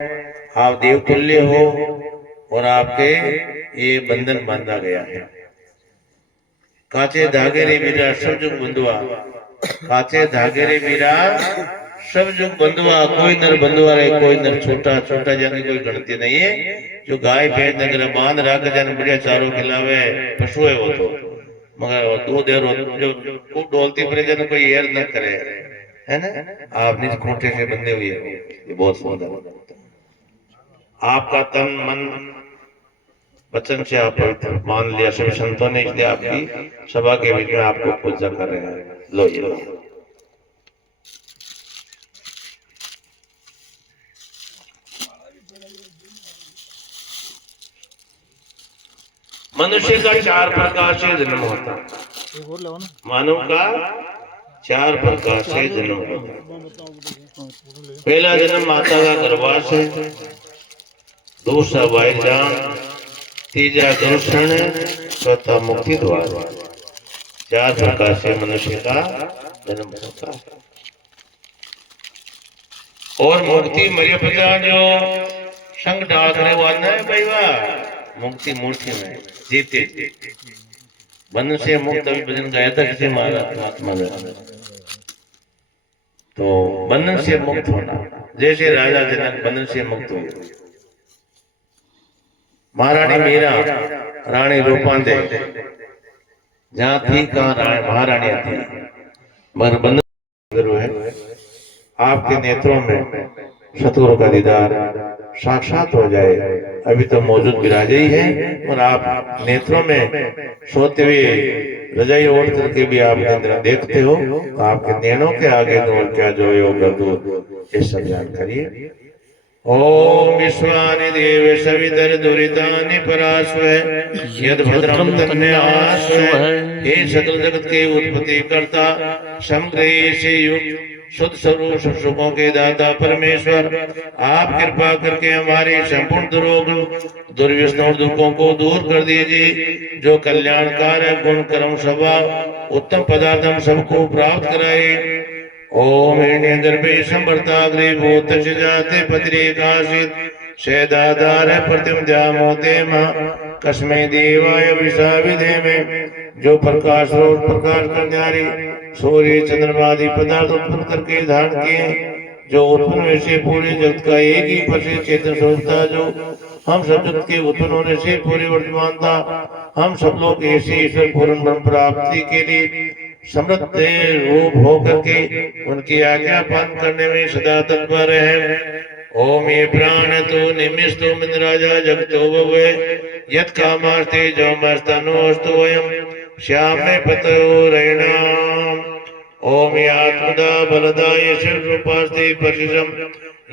आप देवतुल्य हो और आपके ये बंधन बांधा गया है। काचे धागे रे मीरा सब जुग बंधुआ, काचे धागे रे मीरा सब जुग बंधुआ। कोई नर बंधुआ रे, कोई नर छोटा छोटा जाने कोई गणती नहीं है। जो गाय भैंस नगर बांध रख जाने बढ़िया चारों खिलावे पशु है वो तो, मगर वो दूध है जो खूब डोलती पड़े जाने कोई एर न करे, है ना। आप निज खूंटे से बंधे हुए हो, ये बहुत सुंदर। आपका तन मन वचन से आप पवित्र मान लिया सभी संतों ने, इसलिए आपकी सभा के बीच में आपको पूजा कर रहे हैं। लो ये लो। मनुष्य का 4 प्रकार से जन्म होता है। मानव का 4 प्रकार से जन्म होता है। पहला जन्म माता का गर्भाशय है, दूसरा वायुजान, तीसरा दर्शन, चौथा मुक्ति द्वार। 4 प्रकार से मनुष्य का जन्म होता है। और मुक्ति मर्यादा जो संग डाल करे वाला है भाई, वाह मुक्ति मूर्ति में जीते बंधन से मुक्त। अभी भजन गाया था किसी महात्मा ने, तो बंधन से मुक्त होना, जैसे राजा जनक बंधन से मुक्त हुए, महारानी मीरा, रानी रूपांदे जहां थी कहां महारानी थी, मगर बंधन है। आपके नेत्रों में सतगुरु का दीदार साक्षात हो जाए। अभी तो मौजूद विराजे ही है, और आप नेत्रों में सोते हुए रजाई ओढ़ करके भी आप निद्रा देखते हो, तो आपके नैनों के आगे और क्या जो योग ये सब ध्यान करिए। ओम विश्वानि देव सवितर दुरितानि परास्वे यद भद्रम तन्यास्वे। हे सकल जगत के उत्पत्ति करता, समग्र से युक्त शुद्ध स्वरूप सब सुखों के दाता परमेश्वर, आप कृपा करके हमारे संपूर्ण दुर्रोग दुर्व्यसनों और दुखों को दूर कर दीजिए। जो कल्याणकार गुण कर्म स्वभाव उत्तम पदार्थ हम सबको प्राप्त कराए। ओम हिरण्य गर्भे संवर्ताग्रे भूत जाते पत्रिकाशित शेदाधार प्रतिम ध्यामोते मां कस्मै देवाय विषाविधे में। जो प्रकाश और प्रकाश करने सूर्य चंद्रमा आदि पदार्थ उत्पन्न करके धारण किए, जो उत्पन्न में से पूरे जगत का एक ही परिचित चेतन स्वरूप था, जो हम सब जगत के उत्पन्न होने से पूरे वर्तमान था। हम सब लोग ऐसे ईश्वर पूर्ण ब्रह्म प्राप्ति के लिए समृद्ध रूप होकर के उनकी आज्ञा पालन करने में सदा तत्पर है। ओम ये प्राण तो निमिष्टो मिन राजा जगतो भवे यत् कामास्ते जो मस्तनोस्तु वयम श्यामे पतयो रैणाम। ओम आत्मदा बलदा यश रूपास्ते परिशम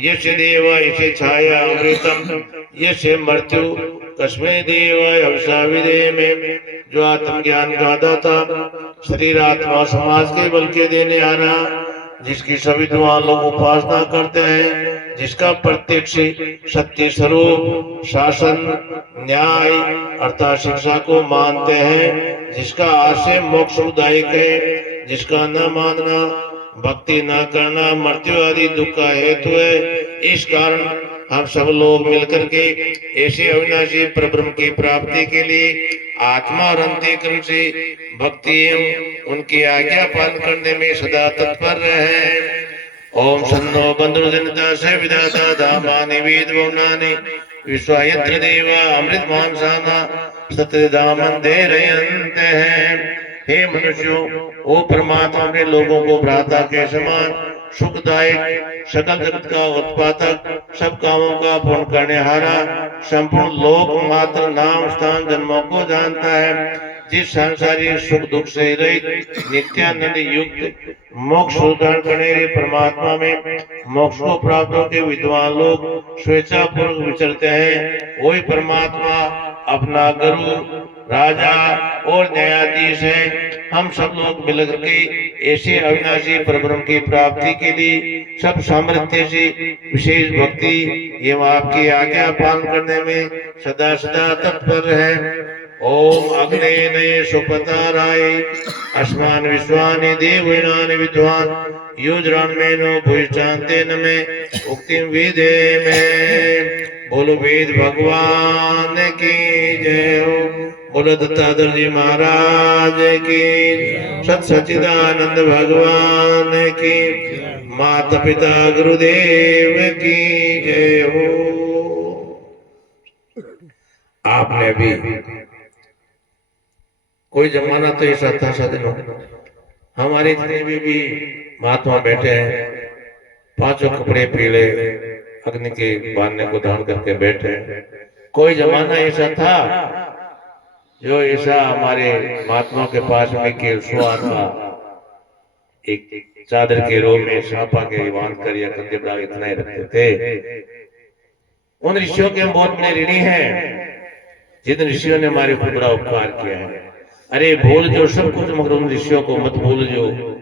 यश देवा यश छाया अमृतम यश मृत्यु कस्मै देवाय हर्षाविदे में। जो आत्मज्ञान का दाता, शरीर आत्मा समाज के बल के देने आना, जिसकी सभी विद्वान लोग उपासना करते हैं, जिसका प्रत्यक्ष सत्य स्वरूप शासन न्याय अर्थात शिक्षा को मानते हैं, जिसका आशय मोक्षदायक है, जिसका न मानना भक्ति न करना मृत्यु आदि दुख का हेतु है। इस कारण हम सब लोग मिलकर के ऐसे अविनाशी परब्रह्म की प्राप्ति के लिए आत्मा और अंतःकरण से भक्ति एवं उनकी आज्ञा पालन करने में सदा तत्पर रहे। ओम सन्नो बंधुजनता से विदाता धामानि वेद भवनानि विश्वायत्र देवा अमृत मांसाना सत्यधामन दे रयन्ते हैं। हे मनुष्यों, ओ परमात्मा के लोगों को भ्राता के समान सुखदायक सकल जगत का उत्पादक सब कामों का पूर्ण करने हारा संपूर्ण लोक मात्र नाम स्थान जन्मों को जानता है, जिस संसारी सुख दुख से रहित नित्यानंद युक्त मोक्ष उदाहरण करने वाले परमात्मा में मोक्ष को प्राप्त होकर विद्वान लोग स्वेच्छा पूर्वक विचरते हैं। वही परमात्मा अपना गुरु राजा और न्यायाधीश है। हम सब लोग मिलकर के ऐसे अविनाशी परब्रह्म की प्राप्ति के लिए सब सामर्थ्य से विशेष भक्ति एवं आपकी आज्ञा पालन करने में सदा सदा तत्पर है। ओम अग्ने नये सुपताराय अस्मान विश्वानि देवनानि विद्वान युजरण में नो भूषांते न में उक्ति विधे में। बोलो वेद भगवान की जय हो। बोलो दत्तात्रेय जी महाराज की, सत सच्चिदानंद भगवान की, माता पिता गुरुदेव की जय हो। आपने भी कोई जमाना तो ऐसा था सदनों, हमारे इतने भी महात्मा बैठे हैं, पांचों कपड़े पीले अग्नि के बांधने को धारण करके बैठे हैं। कोई जमाना ऐसा था जो ऐसा हमारे महात्मा के पास में के सोआ था, एक चादर के रोल में सांपा के बांध कर या कंधे पर इतना ही रखते थे। उन ऋषियों के हम बहुत बड़े ऋणी हैं, जिन ऋषियों ने हमारे ऊपर बड़ा उपकार किया है। अरे भूल जो सब कुछ, मगर उन ऋषियों को मत भूल जो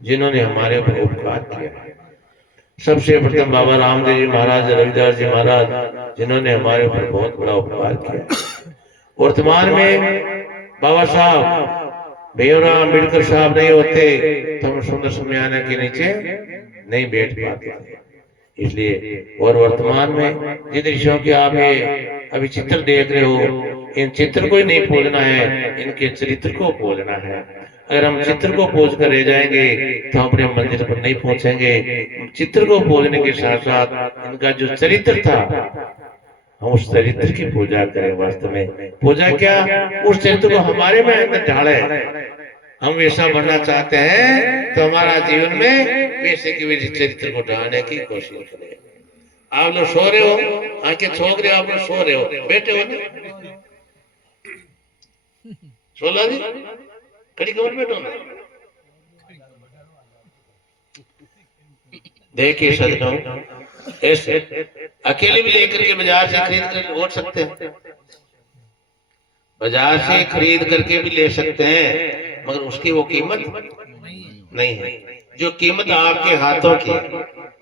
जिन्होंने हमारे ऊपर उपकार किया है। सबसे प्रथम बाबा रामदेव जी महाराज, रविदास जी महाराज, जिन्होंने हमारे ऊपर बहुत बड़ा उपकार किया है। वर्तमान में बाबा साहब भीमराव अम्बेडकर साहब नहीं होते तो हम सुंदर शमयाना के नीचे नहीं बैठ पाते थे। इसलिए और वर्तमान में जिन ऋषियों के आप अभी चित्र देख रहे हो, इन चित्र को ही नहीं पूजना है, इनके चरित्र को पूजना है। अगर हम चित्र को पूज कर रह जाएंगे तो हम अपने मंदिर पर नहीं पहुंचेंगे। चित्र को पूजने के साथ साथ इनका जो चरित्र था, हम उस चरित्र की पूजा करें। वास्तव में पूजा क्या, उस चरित्र को हमारे में अंदर ढाले। हम वैसा बनना चाहते हैं तो हमारा जीवन में वैसे की वैसे चरित्र को ढालने की कोशिश करें। आप लोग सो रहे हो, आंखें छोक रहे हो, आप लोग सो रहे हो, बैठे हो ना, सोला जी कड़ी कमर बैठो ना। देखिए सजनों, ऐसे अकेले भी लेकर के बाजार से खरीद कर वोट सकते हैं, बाजार से खरीद करके भी ले सकते हैं, मगर उसकी वो कीमत नहीं है। जो कीमत आपके हाथों की,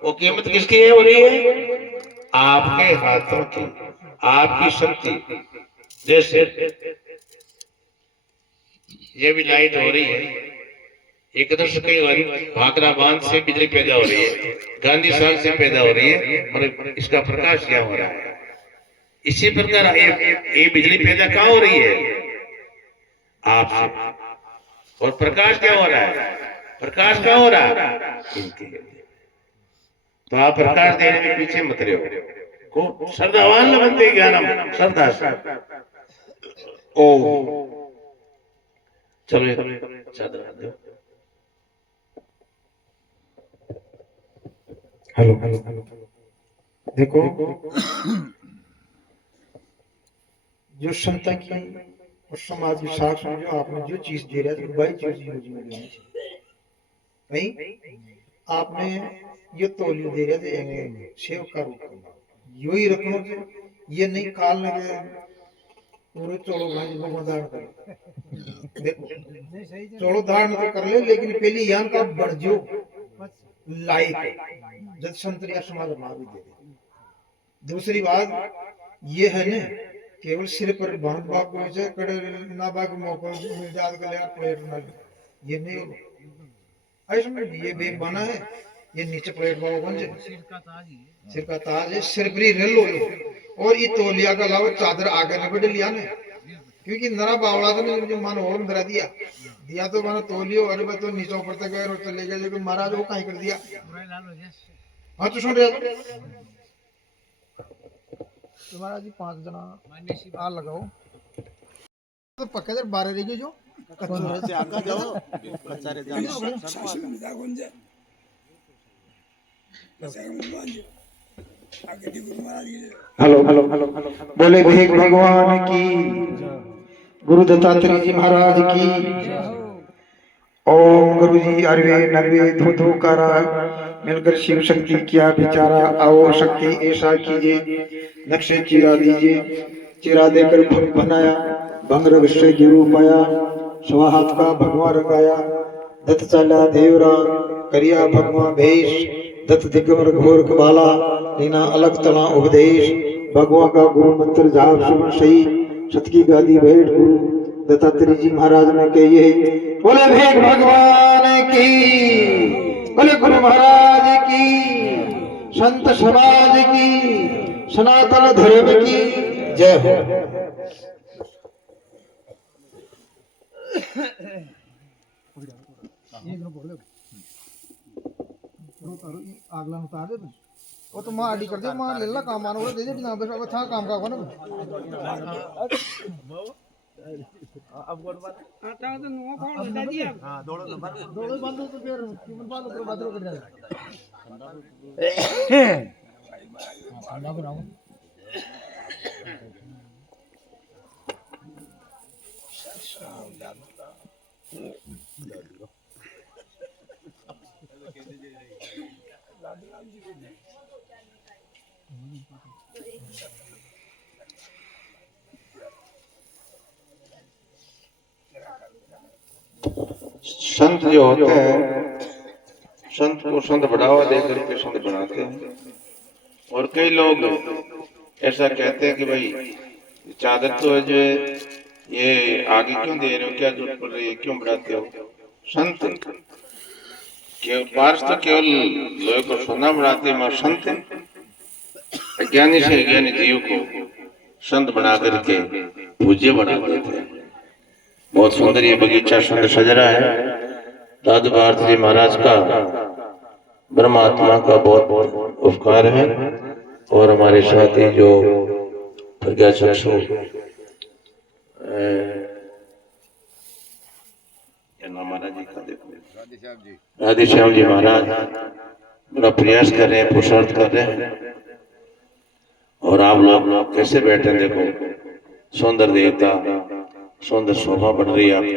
वो कीमत किसकी है? हो रही है आपके हाथों की, आपकी शक्ति। जैसे ये भी लाइट हो रही है, एक तरह से कई भाखड़ा बांध से बिजली पैदा हो रही है, गांधी साल से पैदा हो रही है, मतलब इसका प्रकाश क्या हो रहा है। इसी प्रकार ये बिजली पैदा कहाँ हो रही है? आपसे। और प्रकाश क्या हो रहा है? प्रकाश क्या हो रहा है? इनके। तो आप प्रकाश देने में पीछे मत रहे हो। श्रद्धावान न बनते ज्ञानम, श्रद्धा से। ओ चलो चादर दो। हेलो देखो, जो संता की और समाज के साथ में जो आपने जो चीज दे रहा है, वही चीज यूज में लेनी चाहिए भाई। आपने ये तौलियो दे रहे थे सेव का रूप, यू ही रखना चाहिए। ये नहीं काल लगे पूरे चोड़ो भाई भगवान धारण कर। देखो चोड़ो धारण तो कर ले, लेकिन पहले यहाँ का बढ़ जो लाइक जब संतरिया समाज मार दे। दूसरी बात ये है ना, केवल सिर पर बांध बाग को कड़े ना बाग मौका मिल जात कर ले प्लेट ना, ये नहीं ऐसा में ये बेग बना है, ये नीचे प्लेट बाग बन जाए, सिर का ताज है, सिर पर ही रह लो। और ये तौलिया का अलावा चादर आगे न बढ़ लिया ना, क्योंकि नरा बावड़ा तो नहीं जो मान और धरा दिया तो मानो तौलियो, अरे भाई तो नीचे ऊपर तक गए और चले गए, लेकिन महाराज वो कहीं कर दिया। हाँ तो सुन रहे तुम्हारा जी 5 जना आ लगाओ तो पक्के दर 12 रह गए जो से आका जाओ कचारे हेलो हेलो हेलो बोले भेग भगवान की, गुरु दत्तात्रेय जी महाराज की। ओम गुरु जी अरवे नरवे धो धो कारा, मिलकर शिव शक्ति किया बिचारा। आओ शक्ति ऐसा कीजिए, नक्शे चिरा दीजिए, चिरा देकर भंग बनाया, भंग रग से गुरु पाया, सवा हाथ का भगवा रंगाया, दत्त चाला देवरा करिया भगवा भेष, दत्त दिगंबर घोर कबाला, लीना अलग तला उपदेश, भगवा का गुरु मंत्र जाप सुन सही, सत की गादी भेंट गुरु दत्तात्रेय जी महाराज ने कही है। बोले भेग भगवान की। बोले गुरु महाराज की, संत समाज की, सनातन धर्म की जय हो। अगला उतार दे वो तो मां आडी कर दे मां ले ला काम मानो दे दे ना बस अब था काम का कोन अब गोड़ बात आता तो नो कौन बता दिया हां दौड़ो बंद तो फिर कीमत बात ऊपर बात कर जाए ठंडा बनाओ संत जो होते हैं, संत को संत बढ़ावा देकर के संत बनाते हैं। और कई लोग ऐसा कहते हैं कि भाई चादर तो है जो है ये आगे क्यों दे रहे हो, क्या जरूरत पड़ रही है, क्यों बढ़ाते हो। संत केवल पार्ष तो केवल लोहे को सोना बढ़ाते हैं, मगर संत अज्ञानी से अज्ञानी जीव को संत बना करके पूज्य बना देते हैं। बहुत सुंदर ये बगीचा सुंदर सज रहा है। दादू भारत जी महाराज का ब्रह्मात्मा का बहुत बहुत उपकार है। और हमारे साथी जो प्रज्ञा चक्षु महाराज जी का देखो राधे श्याम जी महाराज बड़ा प्रयास कर रहे हैं, पुरुषार्थ कर रहे हैं। और आप लोग कैसे बैठे देखो, सुंदर देवता सुंदर शोभा बढ़ रही है आपकी।